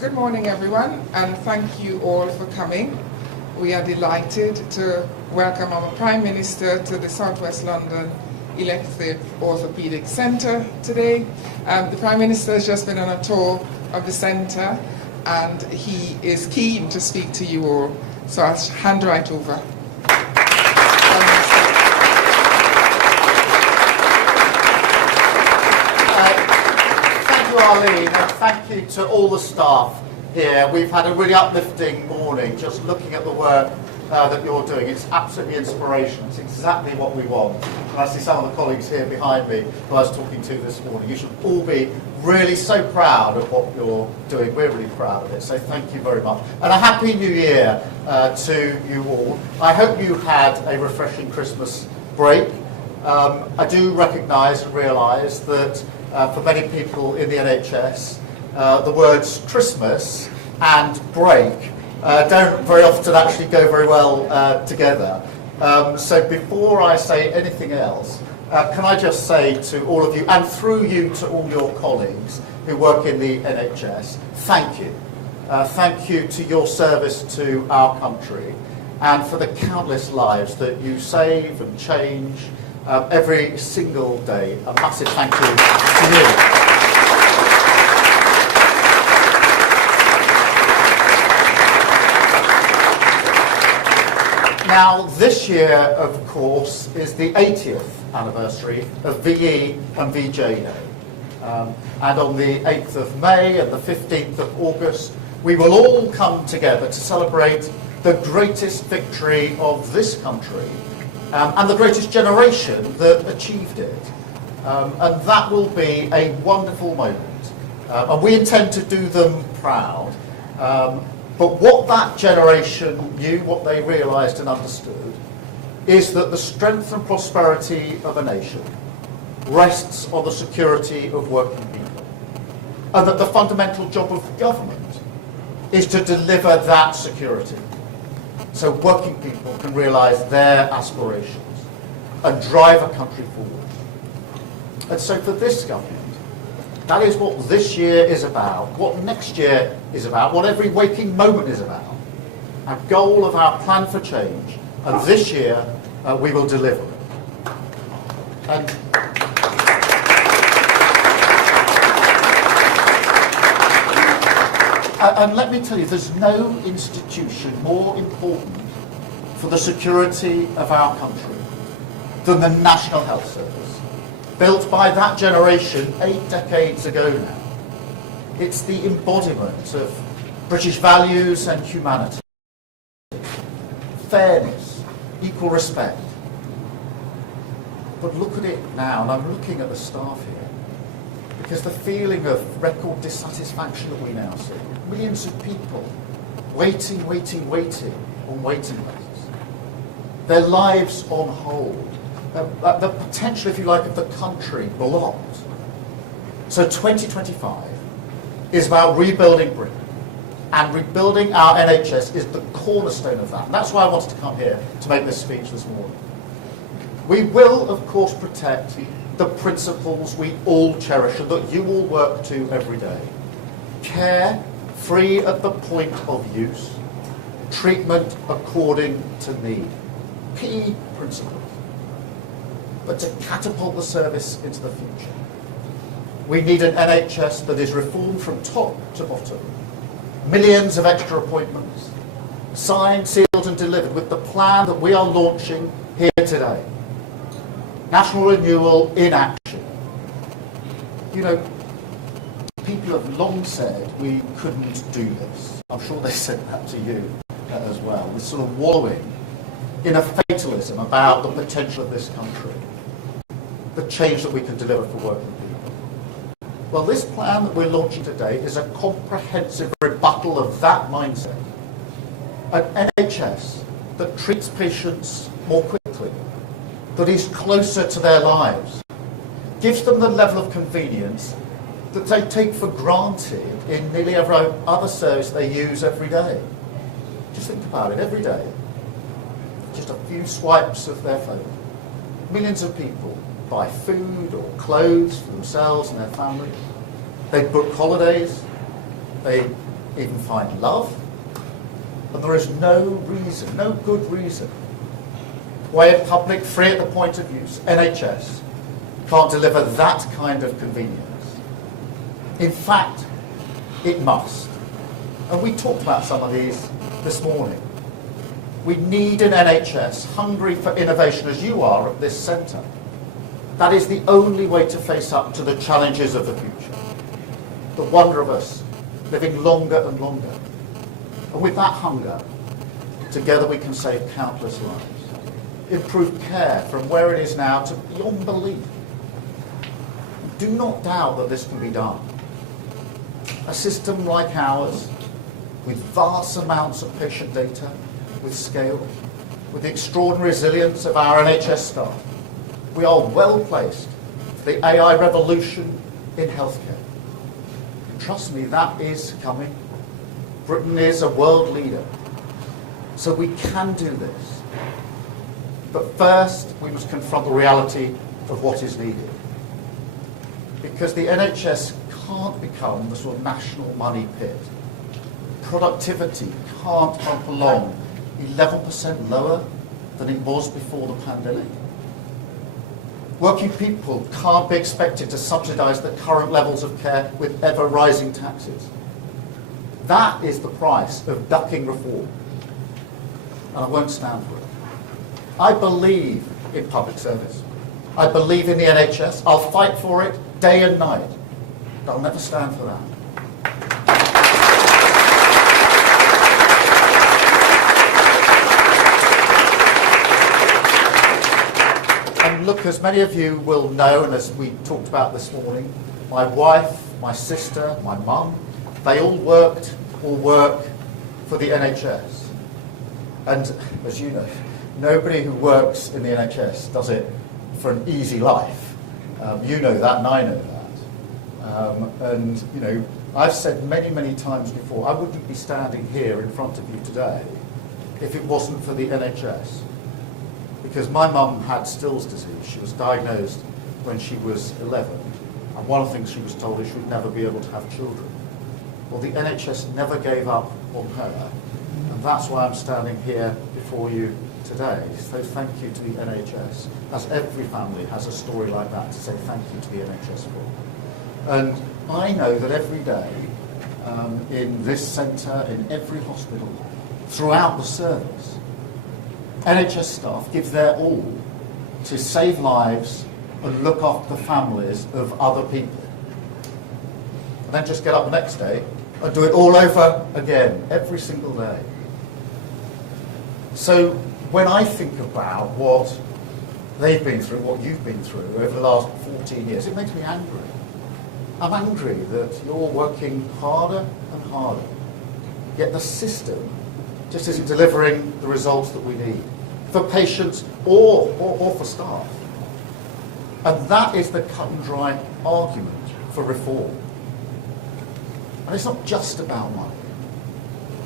Good morning, everyone, and thank you all for coming. We are delighted to welcome our Prime Minister to the South West London Elective Orthopaedic Centre today. The Prime Minister has just been on a tour of the centre and he is keen to speak to you all. So I'll hand right over. Thank you, Arlene, and thank you to all the staff here. We've had a really uplifting morning just looking at the work that you're doing. It's absolutely inspirational. It's exactly what we want. And I see some of the colleagues here behind me who I was talking to this morning. You should all be really so proud of what you're doing. We're really proud of it. So thank you very much. And a Happy New Year to you all. I hope you had a refreshing Christmas break. I do recognise and realise that for many people in the NHS, the words Christmas and break don't very often actually go very well together. So before I say anything else, can I just say to all of you, and through you to all your colleagues who work in the NHS, thank you. Thank you to your service to our country and for the countless lives that you save and change every single day. A massive thank you to you. Now, this year, of course, is the 80th anniversary of VE and VJ Day. And on the 8th of May and the 15th of August, we will all come together to celebrate the greatest victory of this country and the greatest generation that achieved it. And that will be a wonderful moment. And we intend to do them proud. But what that generation knew, what they realised and understood, is that the strength and prosperity of a nation rests on the security of working people. And that the fundamental job of government is to deliver that security so working people can realise their aspirations and drive a country forward. And so for this government, that is what this year is about, what next year is about, what every waking moment is about. Our goal of our plan for change, and this year we will deliver. And And let me tell you, there's no institution more important for the security of our country than the National Health Service, built by that generation 8 decades ago now. It's the embodiment of British values and humanity. Fairness, equal respect. But look at it now, and I'm looking at the staff here, because the feeling of record dissatisfaction that we now see, millions of people waiting on waiting lists, their lives on hold, the potential, if you like, of the country blocked. So 2025 is about rebuilding Britain, and rebuilding our NHS is the cornerstone of that. And that's why I wanted to come here to make this speech this morning. We will, of course, protect the principles we all cherish and that you all work to every day. Care free at the point of use, treatment according to need. Key principles. But to catapult the service into the future, we need an NHS that is reformed from top to bottom. Millions of extra appointments, signed, sealed and delivered with the plan that we are launching here today. National renewal in action. You know, people have long said we couldn't do this. I'm sure they said that to you as well. This sort of wallowing in a fatalism about the potential of this country, the change that we can deliver for working people. Well, this plan that we're launching today is a comprehensive rebuttal of that mindset. An NHS that treats patients more quickly, that is closer to their lives, gives them the level of convenience that they take for granted in nearly every other service they use every day. Just think about it, every day. Just a few swipes of their phone. Millions of people buy food or clothes for themselves and their family. They book holidays. They even find love. And there is no reason, no good reason, why a public, free at the point of use, NHS, can't deliver that kind of convenience. In fact, it must. And we talked about some of these this morning. We need an NHS hungry for innovation as you are at this centre. That is the only way to face up to the challenges of the future. The wonder of us living longer and longer. And with that hunger, together we can save countless lives. Improve care from where it is now to beyond belief. Do not doubt that this can be done. A system like ours, with vast amounts of patient data, with scale, with the extraordinary resilience of our NHS staff, we are well placed for the AI revolution in healthcare. Trust me, that is coming. Britain is a world leader. So we can do this. But first, we must confront the reality of what is needed. Because the NHS can't become the sort of national money pit. Productivity can't bump along 11% lower than it was before the pandemic. Working people can't be expected to subsidise the current levels of care with ever-rising taxes. That is the price of ducking reform. And I won't stand for it. I believe in public service. I believe in the NHS. I'll fight for it day and night. But I'll never stand for that. And look, as many of you will know, and as we talked about this morning, my wife, my sister, my mum, they all worked or work for the NHS. And as you know, nobody who works in the NHS does it for an easy life. You know that, and I know that. And you know, I've said many, many times before, I wouldn't be standing here in front of you today if it wasn't for the NHS. Because my mum had Still's disease. She was diagnosed when she was 11. And one of the things she was told is she would never be able to have children. Well, the NHS never gave up on her. And that's why I'm standing here before you today. So thank you to the NHS, as every family has a story like that to say thank you to the NHS for. And I know that every day in this centre, in every hospital, throughout the service. NHS staff give their all to save lives and look after the families of other people. And then just get up the next day and do it all over again, every single day. So when I think about what they've been through, what you've been through over the last 14 years, it makes me angry. I'm angry that you're working harder and harder, yet the system just isn't delivering the results that we need for patients or for staff. And that is the cut and dry argument for reform. And it's not just about money.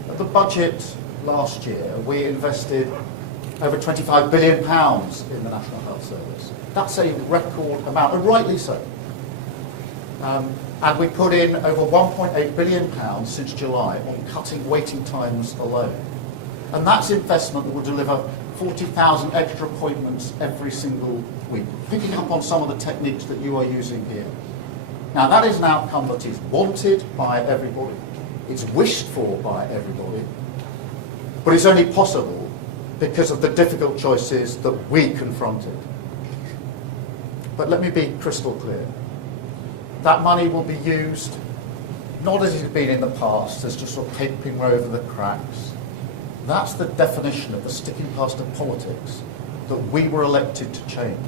At the budget last year, we invested over £25 billion in the National Health Service. That's a record amount, and rightly so. And we put in over £1.8 billion since July on cutting waiting times alone. And that's investment that will deliver 40,000 extra appointments every single week, picking up on some of the techniques that you are using here. Now, that is an outcome that is wanted by everybody, it's wished for by everybody, but it's only possible because of the difficult choices that we confronted. But let me be crystal clear. That money will be used not as it's been in the past, as just sort of papering over the cracks. That's the definition of the sticking plaster politics that we were elected to change.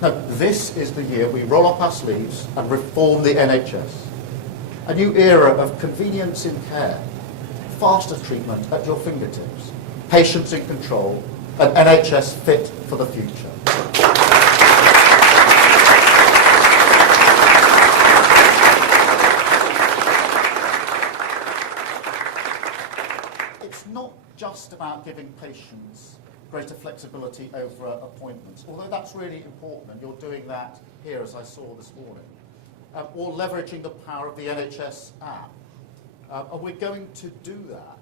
No, this is the year we roll up our sleeves and reform the NHS. A new era of convenience in care, faster treatment at your fingertips, patients in control, and NHS fit for the future. It's not just about giving patients greater flexibility over appointments, although that's really important, and you're doing that here, as I saw this morning, or leveraging the power of the NHS app. And we're going to do that.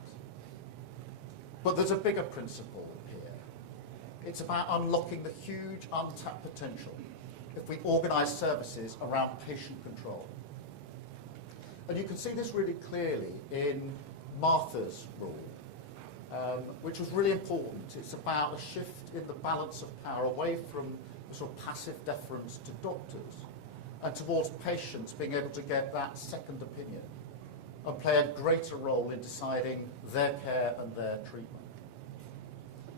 But there's a bigger principle here. It's about unlocking the huge untapped potential if we organise services around patient control. And you can see this really clearly in Martha's rule, which was really important. It's about a shift in the balance of power away from the sort of passive deference to doctors and towards patients being able to get that second opinion and play a greater role in deciding their care and their treatment.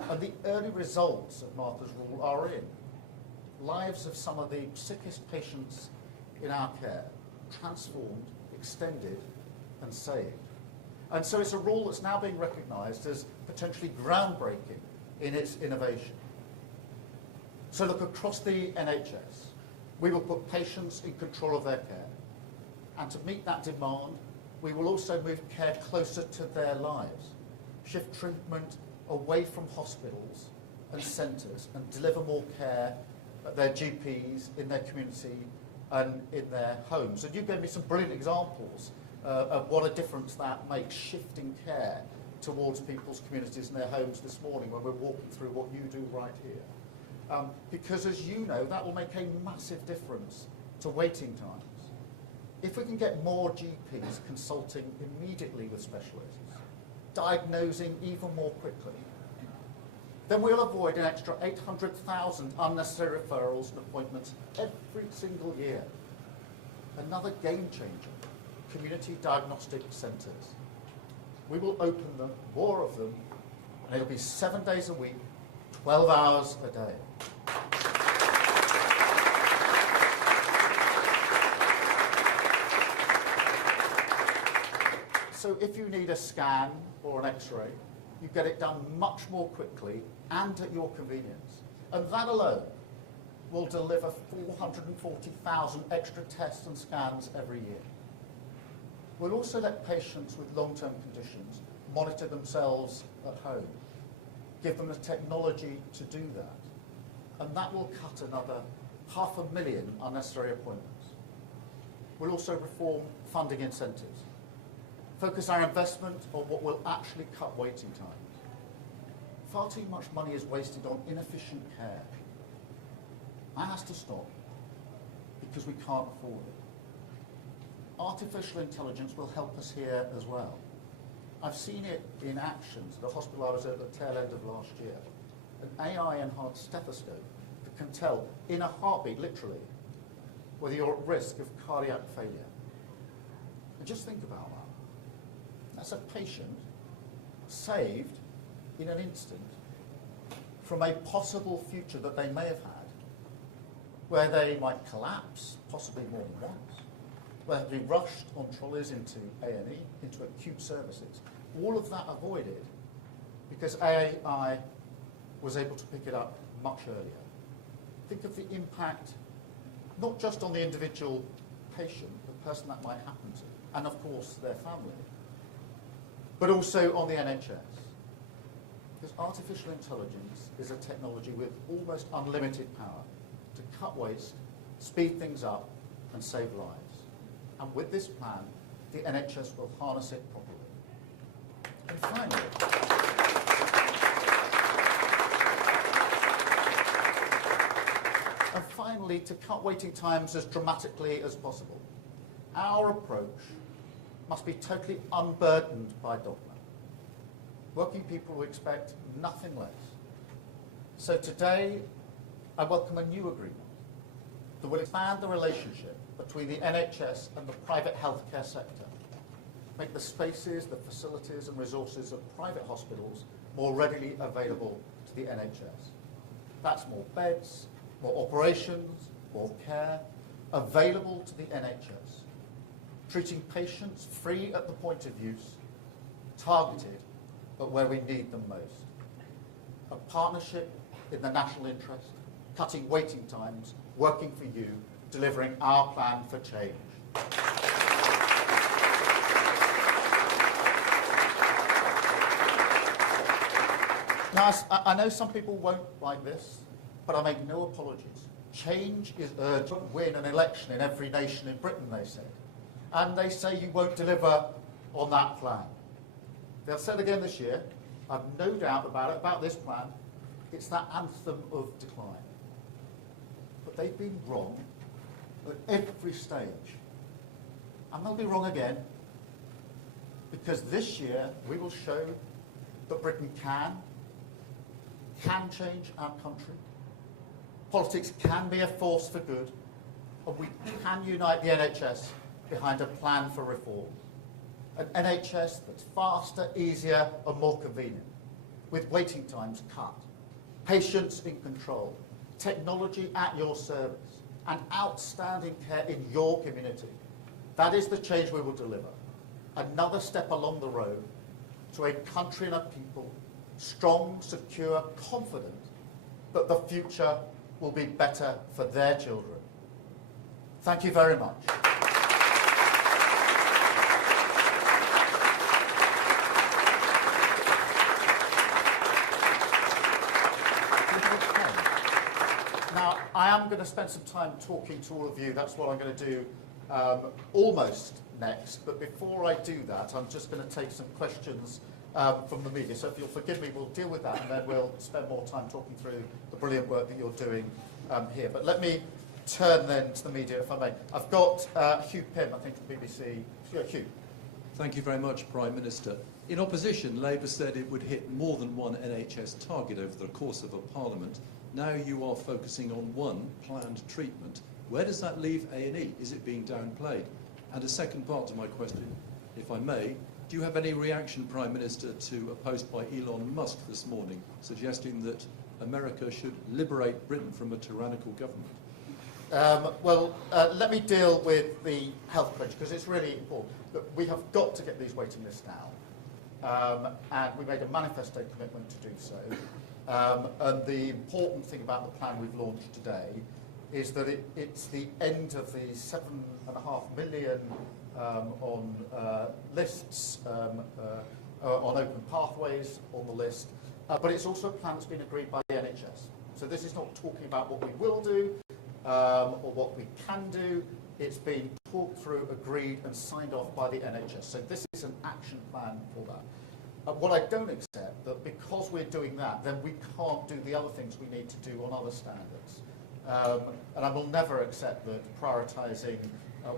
And the early results of Martha's rule are in. Lives of some of the sickest patients in our care transformed, extended and saved. And so it's a rule that's now being recognised as potentially groundbreaking in its innovation. So look, across the NHS, we will put patients in control of their care. And to meet that demand, we will also move care closer to their lives, shift treatment away from hospitals and centres and deliver more care at their GPs, in their community and in their homes. And you gave me some brilliant examples of what a difference that makes, shifting care towards people's communities and their homes this morning when we're walking through what you do right here. Because as you know, that will make a massive difference to waiting times. If we can get more GPs consulting immediately with specialists, diagnosing even more quickly, then we'll avoid an extra 800,000 unnecessary referrals and appointments every single year. Another game changer, Community Diagnostic Centres. We will open them, more of them, and it'll be 7 days a week, 12 hours a day. So if you need a scan or an X-ray, you get it done much more quickly and at your convenience. And that alone will deliver 440,000 extra tests and scans every year. We'll also let patients with long-term conditions monitor themselves at home, give them the technology to do that. And that will cut another 500,000 unnecessary appointments. We'll also reform funding incentives, focus our investment on what will actually cut waiting times. Far too much money is wasted on inefficient care. That has to stop because we can't afford it. artificial intelligence will help us here as well. I've seen it in action at the hospital I was at the tail end of last year. An AI-enhanced stethoscope that can tell in a heartbeat, literally, whether you're at risk of cardiac failure. And just think about that. That's a patient saved in an instant from a possible future that they may have had, where they might collapse, possibly more than once, where they'd be rushed on trolleys into A&E, into acute services. All of that avoided because AI was able to pick it up much earlier. Think of the impact, not just on the individual patient, the person that might happen to, and of course their family, but also on the NHS. Because artificial intelligence is a technology with almost unlimited power to cut waste, speed things up, and save lives. And with this plan, the NHS will harness it properly. And finally, to cut waiting times as dramatically as possible, our approach must be totally unburdened by dogma. Working people will expect nothing less. So today, I welcome a new agreement that will expand the relationship between the NHS and the private healthcare sector, make the spaces, the facilities and resources of private hospitals more readily available to the NHS. That's more beds, more operations, more care, available to the NHS, treating patients free at the point of use, targeted but where we need them most. A partnership in the national interest, cutting waiting times, working for you, delivering our plan for change. Now, I know some people won't like this, but I make no apologies. Change is urgent. Win an election in every nation in Britain, they said. And they say you won't deliver on that plan. They'll say it again this year. I've no doubt about this plan. It's that anthem of decline. But they've been wrong at every stage. And they'll be wrong again. Because this year we will show that Britain can change our country. Politics can be a force for good. And we can unite the NHS behind a plan for reform. An NHS that's faster, easier and more convenient, with waiting times cut, patients in control, technology at your service, and outstanding care in your community. That is the change we will deliver. Another step along the road to a country and a people strong, secure, confident that the future will be better for their children. Thank you very much. Now, I am going to spend some time talking to all of you. That's what I'm going to do almost next. But before I do that, I'm just going to take some questions from the media. So if you'll forgive me, we'll deal with that and then we'll spend more time talking through the brilliant work that you're doing here. But let me turn then to the media, if I may. I've got Hugh Pym, I think, from BBC. Hugh. Thank you very much, Prime Minister. In opposition, Labour said it would hit more than one NHS target over the course of a parliament. Now you are focusing on one planned treatment. Where does that leave A&E? Is it being downplayed? And a second part to my question, if I may, do you have any reaction, Prime Minister, to a post by Elon Musk this morning suggesting that America should liberate Britain from a tyrannical government? Let me deal with the health crunch, because it's really important. Look, we have got to get these waiting lists down. And we made a manifesto commitment to do so. And the important thing about the plan we've launched today is that it's the end of the 7.5 million on lists, on open pathways on the list, but it's also a plan that's been agreed by the NHS. So this is not talking about what we will do or what we can do. It's been talked through, agreed and signed off by the NHS. So this is an action plan for that. What I don't accept, that because we're doing that, then we can't do the other things we need to do on other standards. And I will never accept that prioritising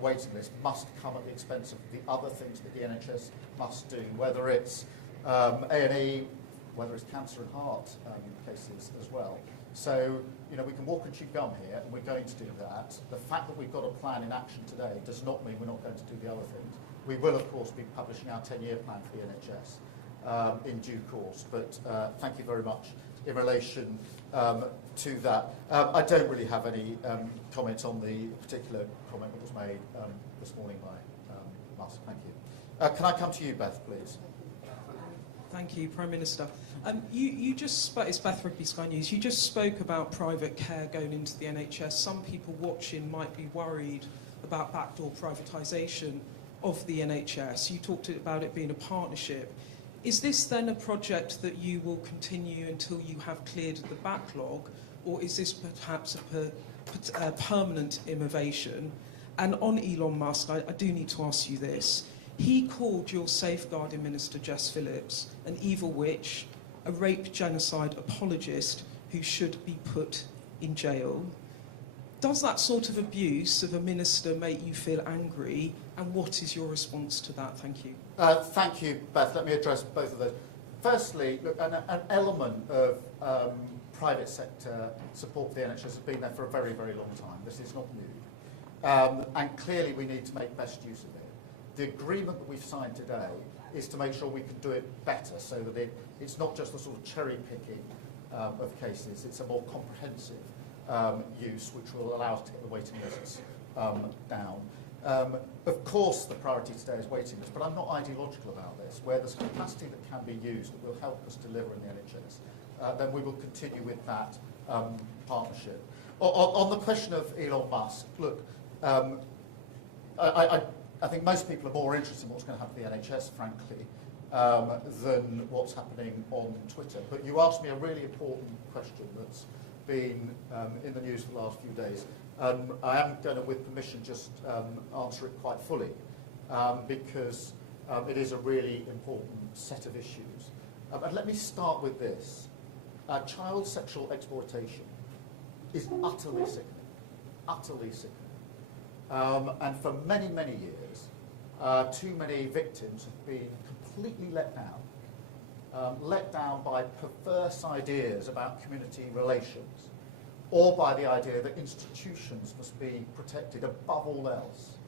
waiting lists must come at the expense of the other things that the NHS must do, whether it's A&E, whether it's cancer and heart cases as well. So, you know, we can walk and chew gum here, and we're going to do that. The fact that we've got a plan in action today does not mean we're not going to do the other things. We will, of course, be publishing our 10-year plan for the NHS in due course, but thank you very much in relation to that. I don't really have any comments on the particular comment that was made this morning by Musk. Thank you. Can I come to you, Beth, please? Thank you, Prime Minister. You just spoke, it's Beth Rigby, Sky News. You just spoke about private care going into the NHS. Some people watching might be worried about backdoor privatisation of the NHS. You talked about it being a partnership. Is this then a project that you will continue until you have cleared the backlog, or is this perhaps a permanent innovation? And on Elon Musk, I do need to ask you this. He called your safeguarding minister, Jess Phillips, an evil witch, a rape genocide apologist who should be put in jail. Does that sort of abuse of a minister make you feel angry, and what is your response to that? Thank you. Thank you, Beth. Let me address both of those. Firstly, look, an element of private sector support for the NHS has been there for a very, very long time. This is not new. And clearly we need to make best use of it. The agreement that we've signed today is to make sure we can do it better, so that it's not just the sort of cherry picking of cases, it's a more comprehensive use which will allow us to get the waiting lists down. Of course the priority today is waiting lists, but I'm not ideological about this. Where there's capacity that can be used that will help us deliver in the NHS, then we will continue with that partnership. On the question of Elon Musk, look, I think most people are more interested in what's going to happen to the NHS, frankly, than what's happening on Twitter. But you asked me a really important question that's been in the news for the last few days. I am going to, with permission, just answer it quite fully, because it is a really important set of issues. And let me start with this. Child sexual exploitation is utterly sickening, utterly sickening. And for many, many years, too many victims have been completely let down by perverse ideas about community relations, or by the idea that institutions must be protected above all else.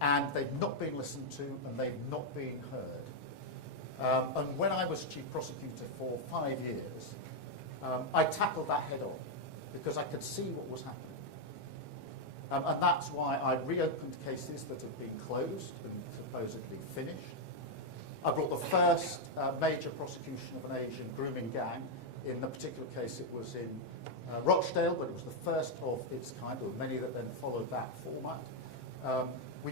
And they've not been listened to, and they've not been heard. And when I was chief prosecutor for 5 years, I tackled that head on, because I could see what was happening. And that's why I reopened cases that had been closed and supposedly finished. I brought the first major prosecution of an Asian grooming gang. In the particular case, it was in Rochdale, but it was the first of its kind. There were many that then followed that format. I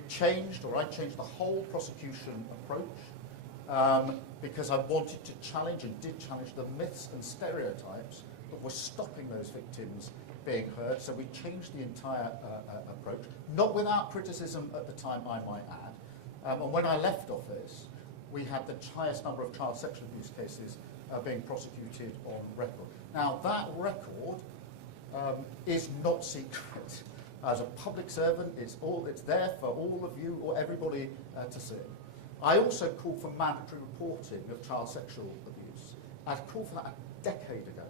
changed the whole prosecution approach because I wanted to challenge, and did challenge, the myths and stereotypes that were stopping those victims being heard. So we changed the entire approach, not without criticism at the time, I might add. And when I left office, we had the highest number of child sexual abuse cases being prosecuted on record. Now, that record is not secret. As a public servant, it's there for all of you or everybody to see. I also called for mandatory reporting of child sexual abuse. I called for that a decade ago.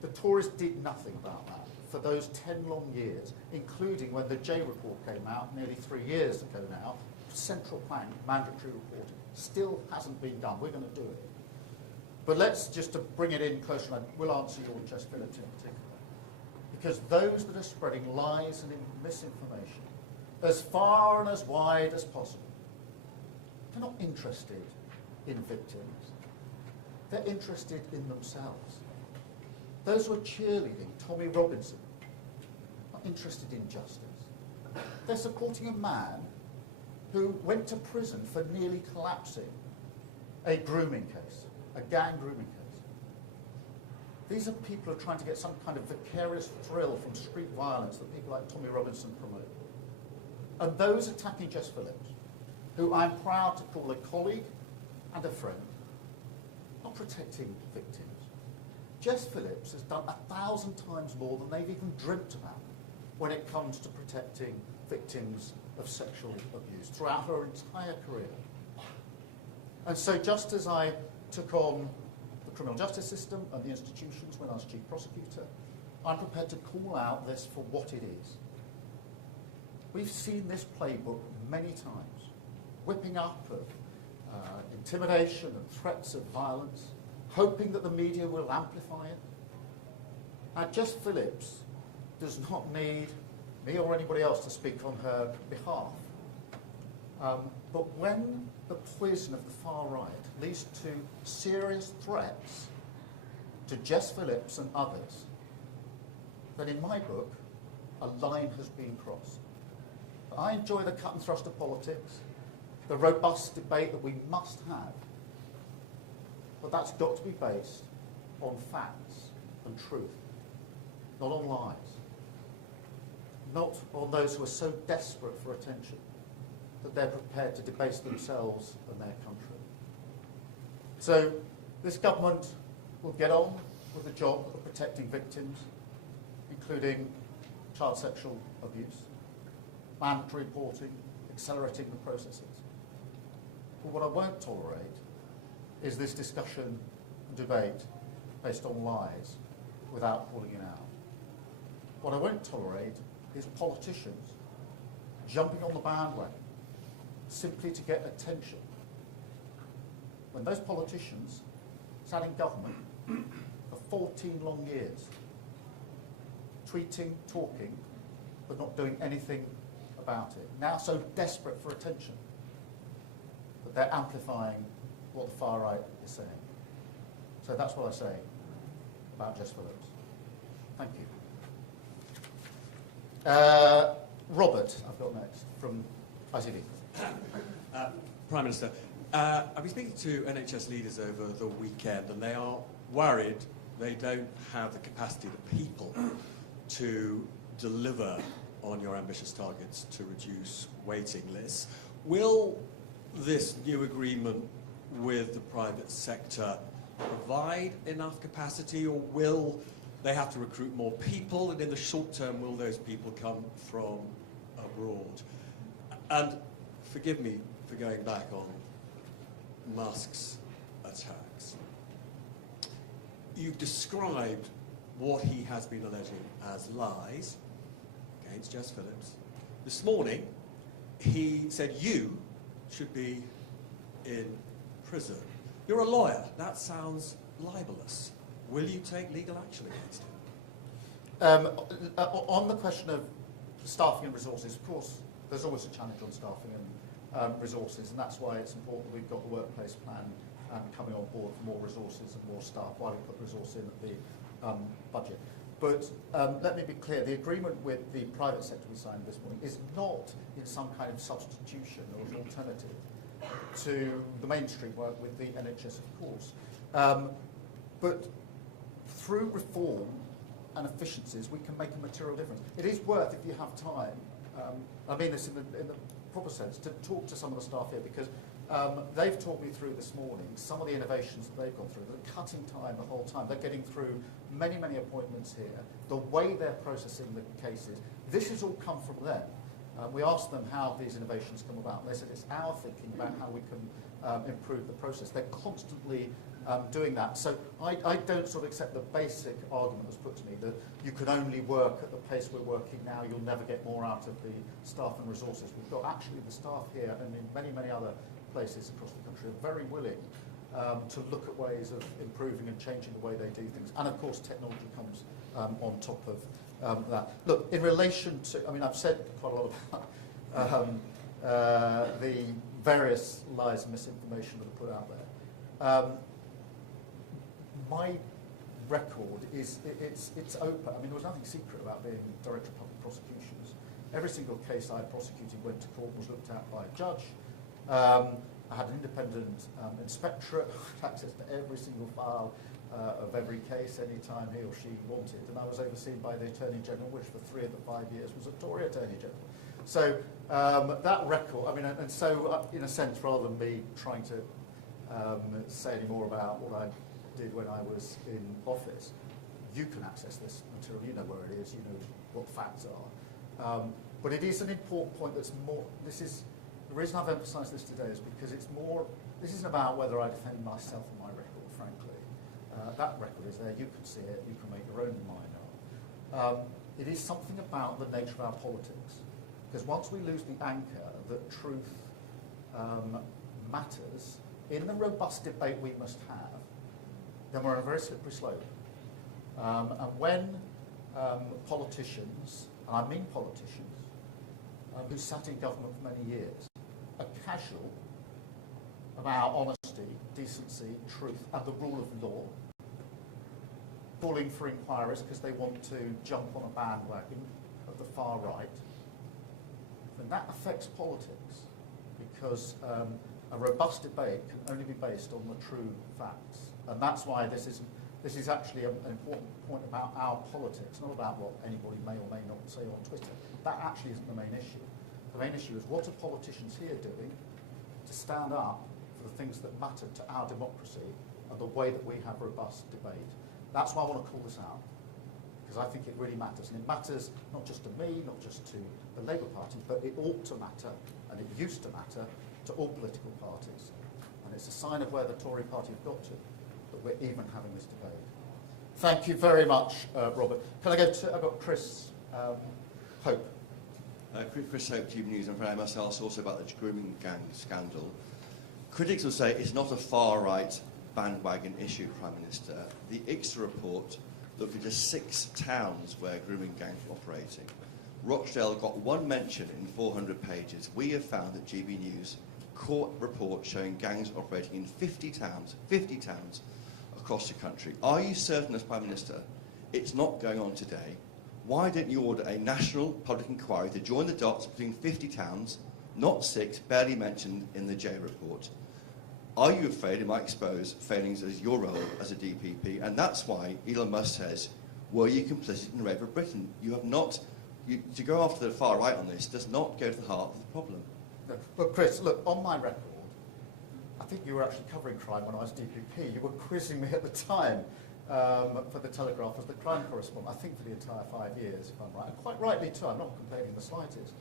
The Tories did nothing about that for those 10 long years, including when the J report came out nearly 3 years ago now. Central plank, mandatory reporting, still hasn't been done. We're going to do it. But let's just to bring it in closer, and I will answer your Jess Phillips in particular, because those that are spreading lies and misinformation as far and as wide as possible, they're not interested in victims. They're interested in themselves. Those who are cheerleading Tommy Robinson are interested in justice. They're supporting a man who went to prison for nearly collapsing a grooming case, a gang grooming case. These are people who are trying to get some kind of vicarious thrill from street violence that people like Tommy Robinson promote. And those attacking Jess Phillips, who I'm proud to call a colleague and a friend, not protecting victims. Jess Phillips has done 1,000 times more than they've even dreamt about when it comes to protecting victims of sexual abuse throughout her entire career. And so just as I took on the criminal justice system and the institutions when I was chief prosecutor, I'm prepared to call out this for what it is. We've seen this playbook many times, whipping up of intimidation and threats of violence, hoping that the media will amplify it. Now, Jess Phillips does not need me or anybody else to speak on her behalf. But when the poison of the far right leads to serious threats to Jess Phillips and others, then in my book, a line has been crossed. I enjoy the cut and thrust of politics, the robust debate that we must have, but that's got to be based on facts and truth, not on lies, not on those who are so desperate for attention that they're prepared to debase themselves and their country. So this government will get on with the job of protecting victims, including child sexual abuse, mandatory reporting, accelerating the processes. But what I won't tolerate is this discussion and debate based on lies without calling it out. What I won't tolerate is politicians jumping on the bandwagon simply to get attention, when those politicians sat in government for 14 long years, tweeting, talking, but not doing anything about it. Now so desperate for attention that they're amplifying what the far right is saying. So that's what I say about Jess Phillips. Thank you. Robert, I've got next, from ITV. Prime Minister, I've been speaking to NHS leaders over the weekend, and they are worried they don't have the capacity, the people, to deliver on your ambitious targets to reduce waiting lists. Will this new agreement with the private sector provide enough capacity, or will they have to recruit more people, and in the short term will those people come from abroad? And forgive me for going back on Musk's attacks. You've described what he has been alleging as lies against Jess Phillips. This morning, he said you should be in prison. You're a lawyer. That sounds libelous. Will you take legal action against him? On the question of staffing and resources, of course, there's always a challenge on staffing and resources, and that's why it's important we've got the workplace plan coming on board for more resources and more staff while we put resource in at the budget. But let me be clear, the agreement with the private sector we signed this morning is not in some kind of substitution or an alternative to the mainstream work with the NHS, of course. But through reform and efficiencies, we can make a material difference. It is worth, if you have time, I mean this in the proper sense, to talk to some of the staff here, because they've talked me through this morning some of the innovations that they've gone through. They're cutting time the whole time. They're getting through many, many appointments here. The way they're processing the cases, this has all come from them. We asked them how these innovations come about, and they said it's our thinking about how we can improve the process. They're constantly doing that. So I don't sort of accept the basic argument that's put to me that you can only work at the pace we're working now, you'll never get more out of the staff and resources. We've got actually the staff here and in many, many other places across the country are very willing to look at ways of improving and changing the way they do things. And of course technology comes on top of that. Look, in relation to, I mean, I've said quite a lot about the various lies and misinformation that are put out there. My record is, it's open. I mean, there was nothing secret about being Director of Public Prosecutions. Every single case I prosecuted went to court, was looked at by a judge. I had an independent inspectorate, had access to every single file of every case anytime he or she wanted, and I was overseen by the Attorney General, which for 3 of the 5 years was a Tory Attorney General. So that record, I mean, and so in a sense, rather than me trying to say any more about what I did when I was in office, you can access this material, you know where it is, you know what the facts are. But it is an important point that's more, the reason I've emphasised this today is because it's more, this isn't about whether I defend myself and my record, frankly. That record is there, you can see it, you can make your own mind up. It is something about the nature of our politics. Because once we lose the anchor that truth matters, in the robust debate we must have, then we're on a very slippery slope. And when politicians, and I mean politicians, who sat in government for many years, are casual about honesty, decency, truth, and the rule of law, calling for inquiries because they want to jump on a bandwagon of the far right, then that affects politics, because a robust debate can only be based on the true facts. And that's why this is actually an important point about our politics, not about what anybody may or may not say on Twitter. That actually isn't the main issue. The main issue is what are politicians here doing to stand up for the things that matter to our democracy and the way that we have robust debate. That's why I want to call this out, because I think it really matters. And it matters not just to me, not just to the Labour Party, but it ought to matter, and it used to matter, to all political parties. And it's a sign of where the Tory party have got to, that we're even having this debate. Thank you very much, Robert. Can I go to, I've got Chris Hope. Chris Hope, Tube News, and I myself also about the grooming gang scandal. Critics will say it's not a far-right bandwagon issue, Prime Minister. The ICSA report looked at just 6 towns where grooming gangs were operating. Rochdale got 1 mention in 400 pages. We have found at GB News court reports showing gangs operating in 50 towns across the country. Are you certain as Prime Minister it's not going on today? Why don't you order a national public inquiry to join the dots between 50 towns, not 6, barely mentioned in the J report? Are you afraid it might expose failings as your role as a DPP? And that's why Elon Musk says, were you complicit in the rape of Britain? You have not, to go after the far right on this does not go to the heart of the problem. But Chris, look, on my record, I think you were actually covering crime when I was DPP. You were quizzing me at the time for the Telegraph as the crime correspondent, I think for the entire 5 years, if I'm right. And quite rightly too, I'm not complaining the slightest.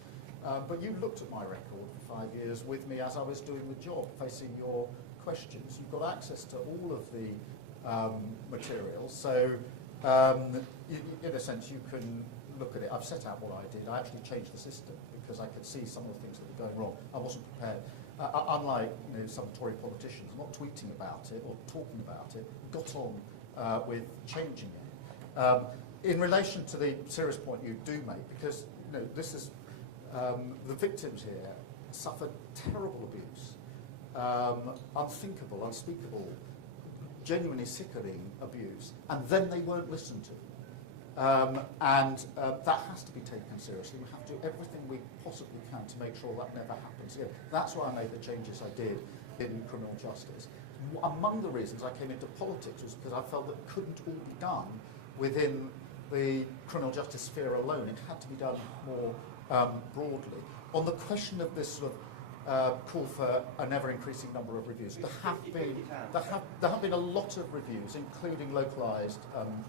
But you looked at my record for 5 years with me as I was doing the job, facing your questions. You've got access to all of the materials, so in a sense you can look at it. I've set out what I did. I actually changed the system because I could see some of the things that were going wrong. I wasn't prepared. Unlike some Tory politicians, not tweeting about it or talking about it, got on with changing it. In relation to the serious point you do make, because this is the victims here suffered terrible abuse, unthinkable, unspeakable, genuinely sickening abuse, and then they weren't listened to. That has to be taken seriously. We have to do everything we possibly can to make sure that never happens again. That's why I made the changes I did in criminal justice. Among the reasons I came into politics was because I felt that it couldn't all be done within the criminal justice sphere alone. It had to be done more broadly. On the question of this sort of call for an ever-increasing number of reviews, there have been a lot of reviews, including localised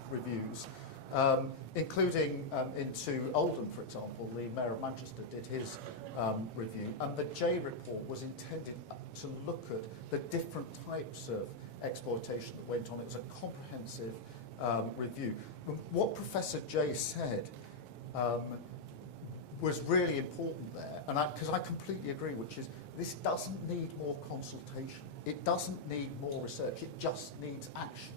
reviews, including into Oldham, for example. The Mayor of Manchester did his review, and the J report was intended to look at the different types of exploitation that went on. It was a comprehensive review. What Professor J said was really important there, and because I completely agree, which is this doesn't need more consultation. It doesn't need more research. It just needs action.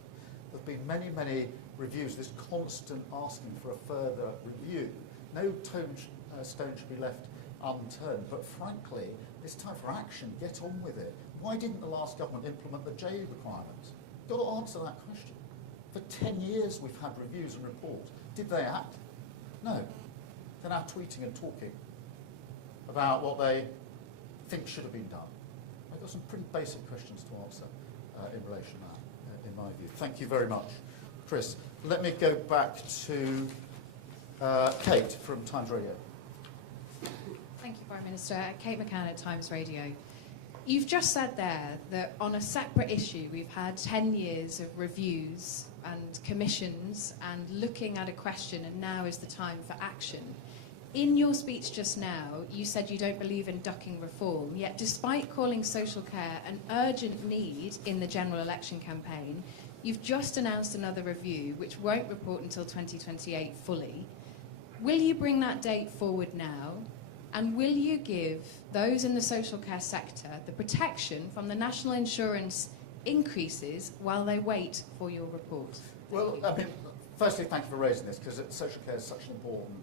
There have been many, many reviews, this constant asking for a further review. No stone should be left unturned, but frankly, it's time for action. Get on with it. Why didn't the last government implement the J requirements? You've got to answer that question. For 10 years we've had reviews and reports. Did they act? No. They're now tweeting and talking about what they think should have been done. I've got some pretty basic questions to answer in relation to that, in my view. Thank you very much, Chris. Let me go back to Kate from Times Radio. Thank you, Prime Minister. Kate McCann at Times Radio. You've just said there that on a separate issue, we've had 10 years of reviews and commissions and looking at a question, and now is the time for action. In your speech just now, you said you don't believe in ducking reform, yet despite calling social care an urgent need in the general election campaign, you've just announced another review which won't report until 2028 fully. Will you bring that date forward now? And will you give those in the social care sector the protection from the national insurance increases while they wait for your report? Well, I mean, firstly, thank you for raising this, because social care is such an important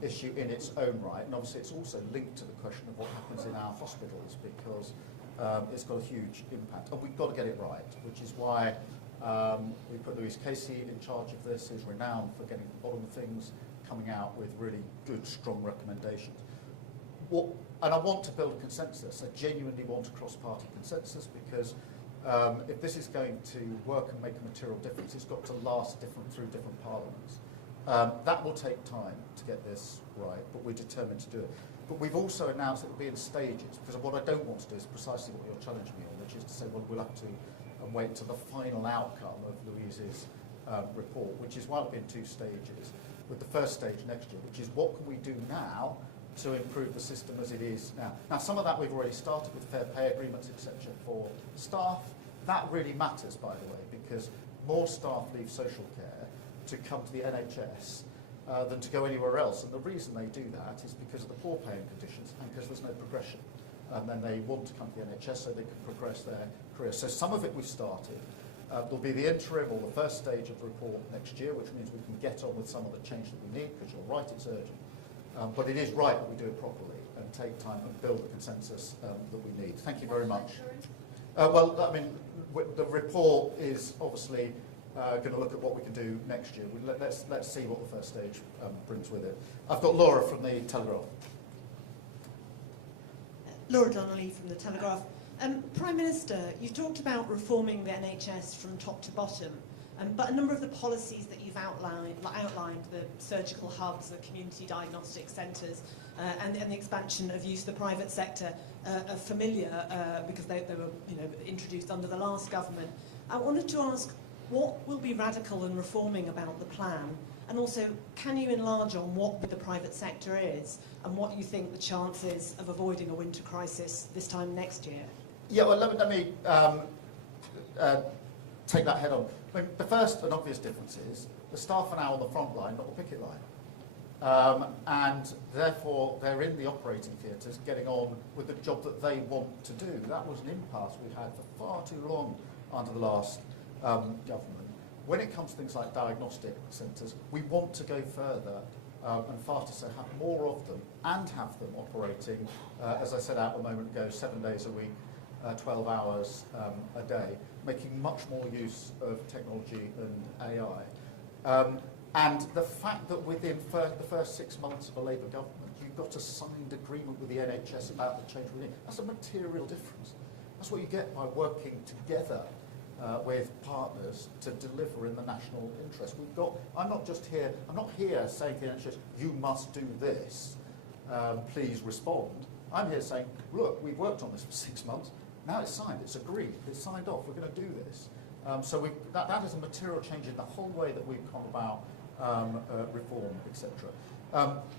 issue in its own right, and obviously it's also linked to the question of what happens in our hospitals, because it's got a huge impact, and we've got to get it right, which is why we put Louise Casey in charge of this, who's renowned for getting to the bottom of things, coming out with really good, strong recommendations. And I want to build a consensus. I genuinely want a cross-party consensus, because if this is going to work and make a material difference, it's got to last through different parliaments. That will take time to get this right, but we're determined to do it. But we've also announced it will be in stages, because what I don't want to do is precisely what you're challenging me on, which is to say, well, we'll have to wait until the final outcome of Louise's report, which is why it'll be in 2 stages, with the first stage next year, which is what can we do now to improve the system as it is now. Now, some of that we've already started with fair pay agreements, etc., for staff. That really matters, by the way, because more staff leave social care to come to the NHS than to go anywhere else. And the reason they do that is because of the poor paying conditions and because there's no progression. And then they want to come to the NHS so they can progress their career. So some of it we've started. There'll be the interim or the first stage of the report next year, which means we can get on with some of the change that we need, because you're right, it's urgent. But it is right that we do it properly and take time and build the consensus that we need. Thank you very much. Well, I mean, the report is obviously going to look at what we can do next year. Let's see what the first stage brings with it. I've got Laura from the Telegraph. Laura Donnelly from the Telegraph. Prime Minister, you've talked about reforming the NHS from top to bottom, but a number of the policies that you've outlined, the surgical hubs, the Community Diagnostic Centres, and the expansion of use of the private sector, are familiar because they were introduced under the last government. I wanted to ask, what will be radical and reforming about the plan? And also, can you enlarge on what the private sector is and what you think the chances of avoiding a winter crisis this time next year? Yeah, well, let me take that head on. I mean, the first and obvious difference is the staff are now on the front line, not the picket line. And therefore, they're in the operating theatres getting on with the job that they want to do. That was an impasse we had for far too long under the last government. When it comes to things like diagnostic centres, we want to go further and faster, so have more of them and have them operating, as I said out a moment ago, 7 days a week, 12 hours a day, making much more use of technology and AI. And the fact that within the first 6 months of a Labour government, you got a signed agreement with the NHS about the change we need, that's a material difference. That's what you get by working together with partners to deliver in the national interest. I'm not here saying to the NHS, you must do this, please respond. I'm here saying, look, we've worked on this for 6 months, now it's signed, it's agreed, it's signed off, we're going to do this. So that is a material change in the whole way that we've gone about reform, etc.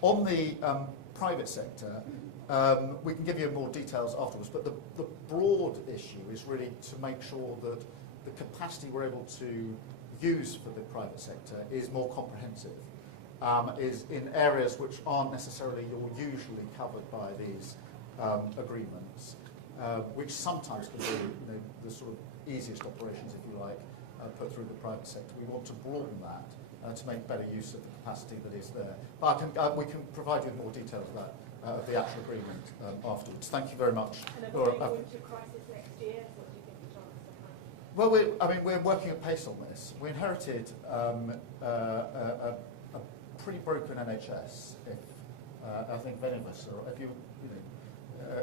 On the private sector, we can give you more details afterwards, but the broad issue is really to make sure that the capacity we're able to use for the private sector is more comprehensive, is in areas which aren't necessarily usually covered by these agreements, which sometimes can be the sort of easiest operations, if you like, put through the private sector. We want to broaden that to make better use of the capacity that is there. But we can provide you with more details of that, of the actual agreement afterwards. Thank you very much. And avoid a winter crisis next year? What do you think the chances of that? Well, we're working at pace on this. We inherited a pretty broken NHS. I think if any of us, or if you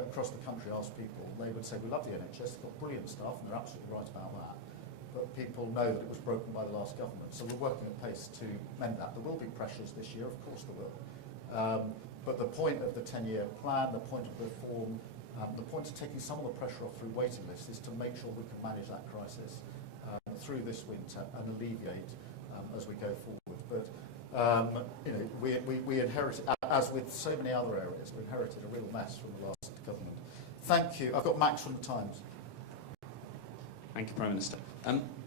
across the country ask people, they would say we love the NHS, they've got brilliant staff, and they're absolutely right about that. But people know that it was broken by the last government, so we're working at pace to mend that. There will be pressures this year, of course there will. But the point of the 10-year plan, the point of reform, The point of taking some of the pressure off through waiting lists is to make sure we can manage that crisis through this winter and alleviate as we go forward. But you know, we inherited, as with so many other areas, we inherited a real mess from the last government. Thank you. I've got Max from the Times. Thank you, Prime Minister.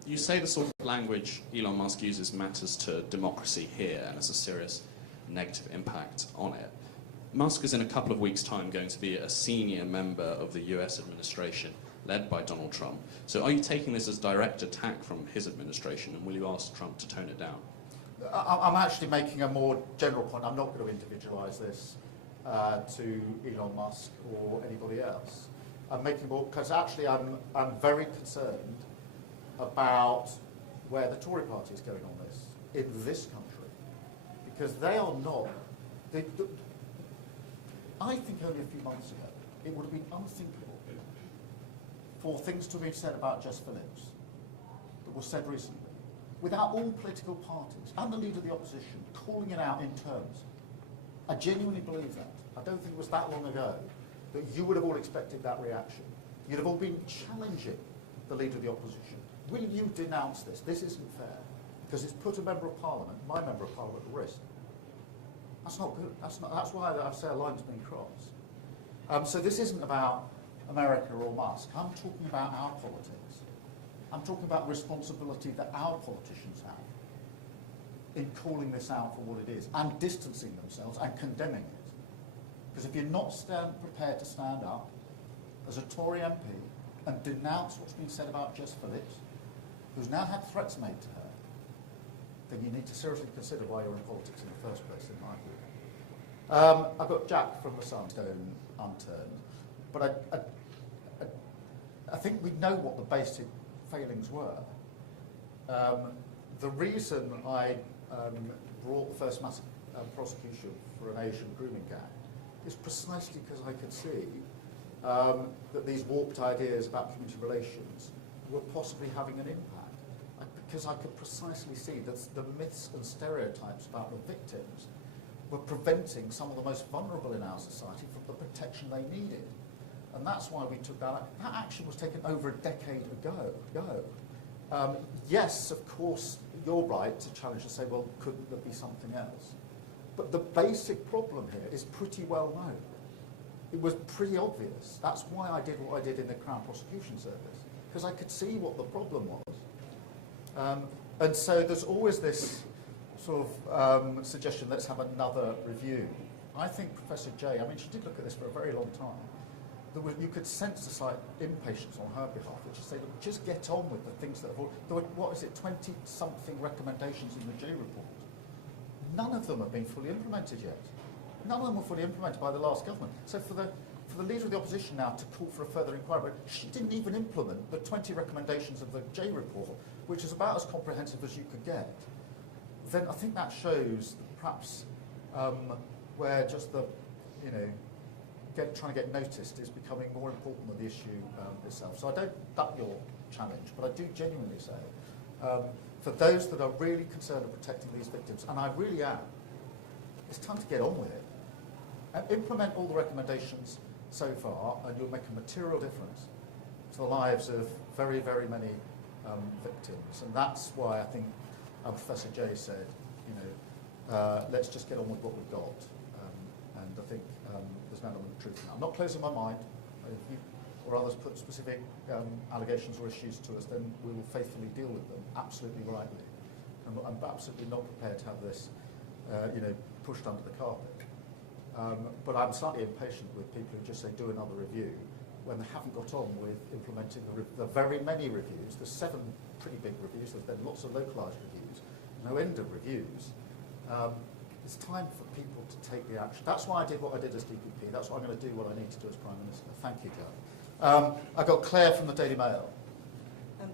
You say the sort of language Elon Musk uses matters to democracy here and has a serious negative impact on it. Musk is in a couple of weeks' time going to be a senior member of the US administration led by Donald Trump. So are you taking this as direct attack from his administration, and will you ask Trump to tone it down? I'm actually making a more general point. I'm not going to individualise this to Elon Musk or anybody else. I'm making more, because actually I'm very concerned about where the Tory party is going on this, in this country. Because they are not... I think only a few months ago, it would have been unthinkable for things to be said about Jess Phillips that was said recently, without all political parties and the leader of the opposition calling it out in terms. I genuinely believe that. I don't think it was that long ago that you would have all expected that reaction. You'd have all been challenging the leader of the opposition. Will you denounce this? This isn't fair. Because it's put a member of Parliament, my member of Parliament, at risk. That's not good. That's why I say a line's been crossed. So this isn't about America or Musk. I'm talking about our politics. I'm talking about responsibility that our politicians have in calling this out for what it is and distancing themselves and condemning it. Because if you're not prepared to stand up as a Tory MP and denounce what's been said about Jess Phillips, who's now had threats made to her, then you need to seriously consider why you're in politics in the first place, in my view. I've got Jack from the Sun, stone unturned. But I think we know what the basic failings were. The reason I brought the first mass prosecution for an Asian grooming gang is precisely because I could see that these warped ideas about community relations were possibly having an impact. Because I could precisely see that the myths and stereotypes about the victims were preventing some of the most vulnerable in our society from the protection they needed. And that's why we took that. That action was taken over a decade ago. Yes, of course, you're right to challenge and say, well, couldn't there be something else? But the basic problem here is pretty well known. It was pretty obvious. That's why I did what I did in the Crown Prosecution Service, because I could see what the problem was. And so there's always this sort of suggestion, let's have another review. I think Professor Jay, I mean, she did look at this for a very long time. You could sense a slight impatience on her behalf, which is say, look, just get on with the things that have already... There were, what is it, 20-something recommendations in the Jay report. None of them have been fully implemented yet. None of them were fully implemented by the last government. So for the leader of the opposition now to call for a further inquiry, but she didn't even implement the 20 recommendations of the Jay report, which is about as comprehensive as you could get, then I think that shows perhaps where just the, you know, trying to get noticed is becoming more important than the issue itself. So I don't duck your challenge, but I do genuinely say, for those that are really concerned of protecting these victims, and I really am, it's time to get on with it. And implement all the recommendations so far, and you'll make a material difference to the lives of very, very many victims. And that's why I think Professor Jay said, you know, let's just get on with what we've got. And I think there's an element of truth in that. I'm not closing my mind. If you or others put specific allegations or issues to us, then we will faithfully deal with them, absolutely rightly. And I'm absolutely not prepared to have this, you know, pushed under the carpet. But I'm slightly impatient with people who just say, do another review, when they haven't got on with implementing the very many reviews. There's 7 pretty big reviews, there's been lots of localised reviews, no end of reviews. It's time for people to take the action. That's why I did what I did as DPP. That's why I'm going to do what I need to do as Prime Minister. Thank you, Joe. I've got Claire from the Daily Mail.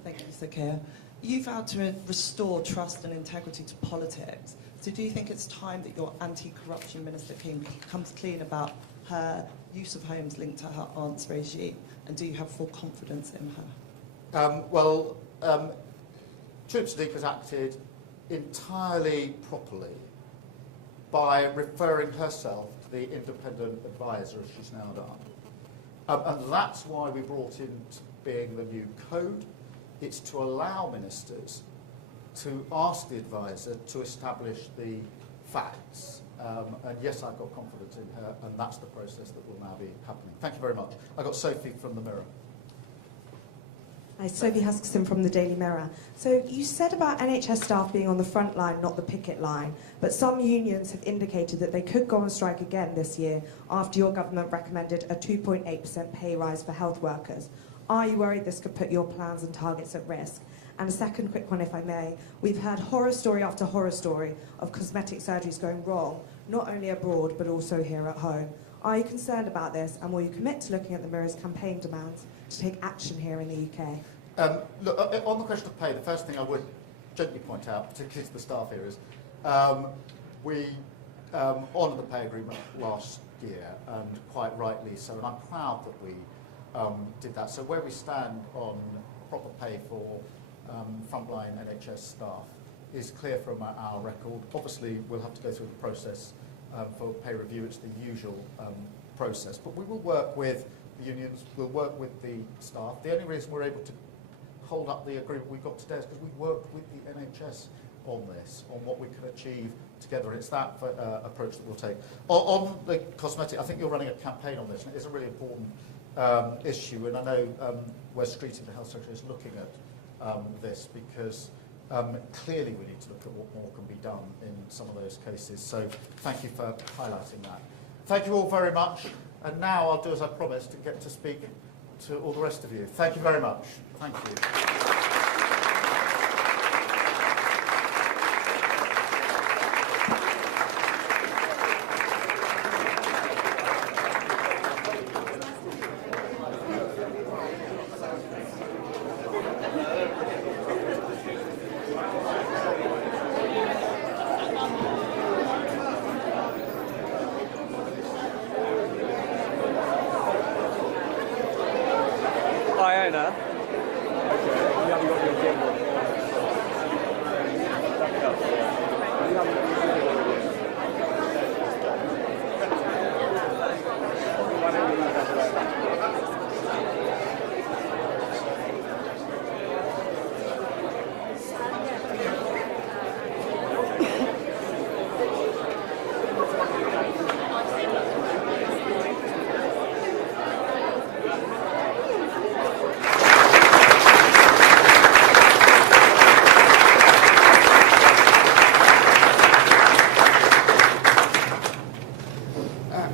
Thank you, Sir Keir. You vowed to restore trust and integrity to politics. So do you think it's time that your anti-corruption Minister comes clean about her use of homes linked to her aunt's regime? And do you have full confidence in her? Troop Sadiq has acted entirely properly by referring herself to the independent advisor, as she's now done. And that's why we brought in being the new code. It's to allow ministers to ask the advisor to establish the facts. And yes, I've got confidence in her, and that's the process that will now be happening. Thank you very much. I've got Sophie from the Mirror. Hi, Sophie Huskisson from the Daily Mirror. So you said about NHS staff being on the front line, not the picket line, but some unions have indicated that they could go on strike again this year after your government recommended a 2.8% pay rise for health workers. Are you worried this could put your plans and targets at risk? And a second quick one, if I may. We've heard horror story after horror story of cosmetic surgeries going wrong, not only abroad, but also here at home. Are you concerned about this, and will you commit to looking at the Mirror's campaign demands to take action here in the UK? Look, on the question of pay, the first thing I would gently point out, particularly to the staff here, is we honoured the pay agreement last year, and quite rightly so, and I'm proud that we did that. So where we stand on proper pay for frontline NHS staff is clear from our record. Obviously, we'll have to go through the process for pay review. It's the usual process, but we will work with the unions, we'll work with the staff. The only reason we're able to hold up the agreement we got today is because we worked with the NHS on this, on what we can achieve together, and it's that approach that we'll take. On the cosmetic, I think you're running a campaign on this, and it is a really important issue, and I know Wes Streeting, the Health Secretary, is looking at this because clearly we need to look at what more can be done in some of those cases. So thank you for highlighting that. Thank you all very much. And now I'll do as I promised and get to speak to all the rest of you. Thank you very much. Thank you.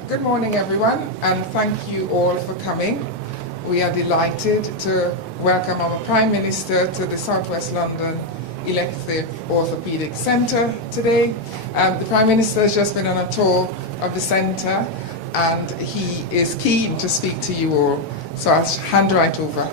Good morning, everyone, and thank you all for coming. We are delighted to welcome our Prime Minister to the South West London Elective Orthopaedic Centre today. The Prime Minister has just been on a tour of the centre, and he is keen to speak to you all. So I'll hand right over.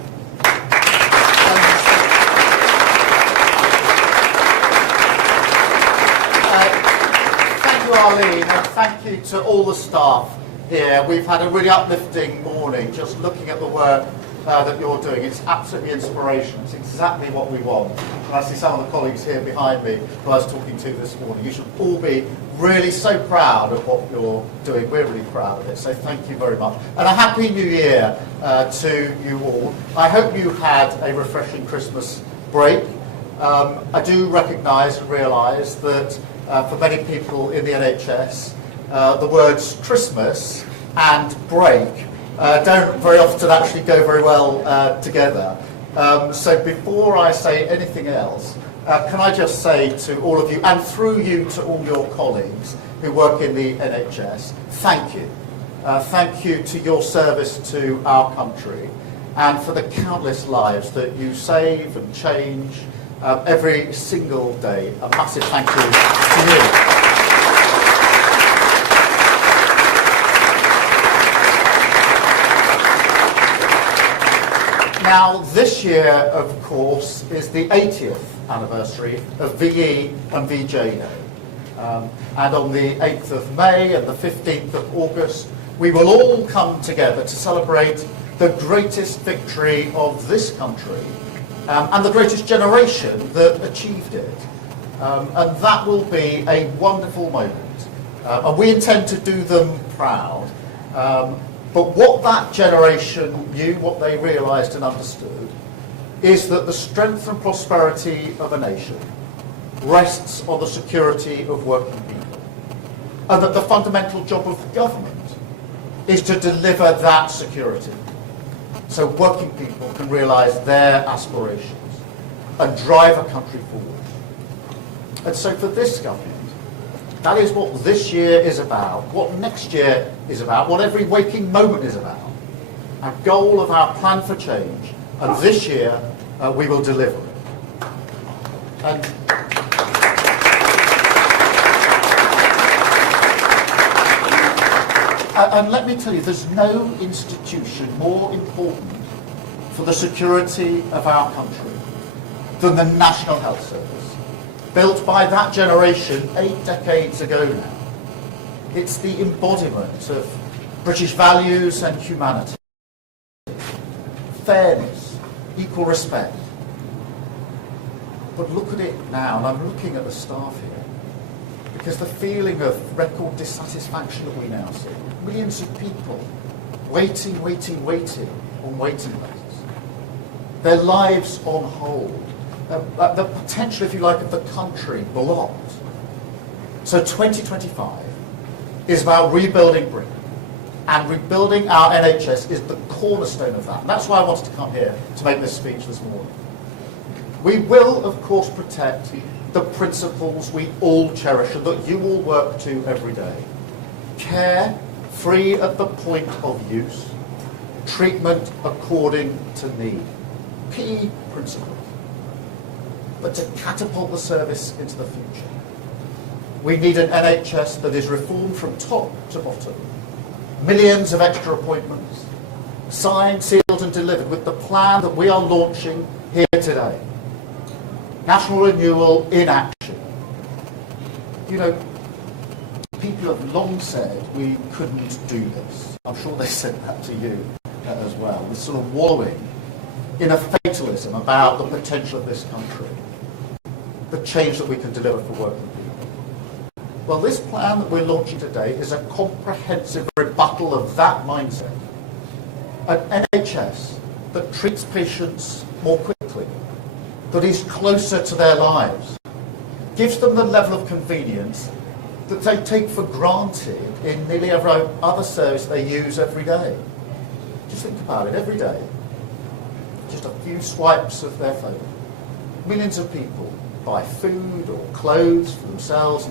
Arlene, and thank you to all the staff here. We've had a really uplifting morning just looking at the work that you're doing. It's absolutely inspirational. It's exactly what we want. And I see some of the colleagues here behind me who I was talking to this morning. You should all be really so proud of what you're doing. We're really proud of it. So thank you very much. And a Happy New Year to you all. I hope you had a refreshing Christmas break. I do recognise and realise that for many people in the NHS, the words Christmas and break don't very often actually go very well together. So before I say anything else, can I just say to all of you, and through you to all your colleagues who work in the NHS, thank you. Thank you to your service to our country and for the countless lives that you save and change every single day. A massive thank you to you. Now, this year, of course, is the 80th anniversary of VE and VJ Day. And on the 8th of May and the 15th of August, we will all come together to celebrate the greatest victory of this country and the greatest generation that achieved it. And that will be a wonderful moment. And we intend to do them proud. But what that generation knew, what they realised and understood, is that the strength and prosperity of a nation rests on the security of working people, and that the fundamental job of government is to deliver that security so working people can realise their aspirations and drive a country forward. And so for this government, that is what this year is about, what next year is about, what every waking moment is about. Our goal of our plan for change, and this year we will deliver it. And let me tell you, there's no institution more important for the security of our country than the National Health Service, built by that generation 8 decades ago now. It's the embodiment of British values and humanity, fairness, equal respect. But look at it now, and I'm looking at the staff here, because the feeling of record dissatisfaction that we now see, millions of people waiting on waiting lists, their lives on hold, the potential, if you like, of the country blocked. So 2025 is about rebuilding Britain, and rebuilding our NHS is the cornerstone of that. And that's why I wanted to come here to make this speech this morning. We will, of course, protect the principles we all cherish and that you all work to every day. Care free at the point of use, treatment according to need. Key principles. But to catapult the service into the future, we need an NHS that is reformed from top to bottom. Millions of extra appointments, signed, sealed and delivered with the plan that we are launching here today. National renewal in action. You know, people have long said we couldn't do this. I'm sure they said that to you as well. This sort of wallowing in a fatalism about the potential of this country, the change that we can deliver for working people. Well, this plan that we're launching today is a comprehensive rebuttal of that mindset. An NHS that treats patients more quickly, that is closer to their lives, gives them the level of convenience that they take for granted in nearly every other service they use every day. Just think about it, every day. Just a few swipes of their phone. Millions of people buy food or clothes for themselves and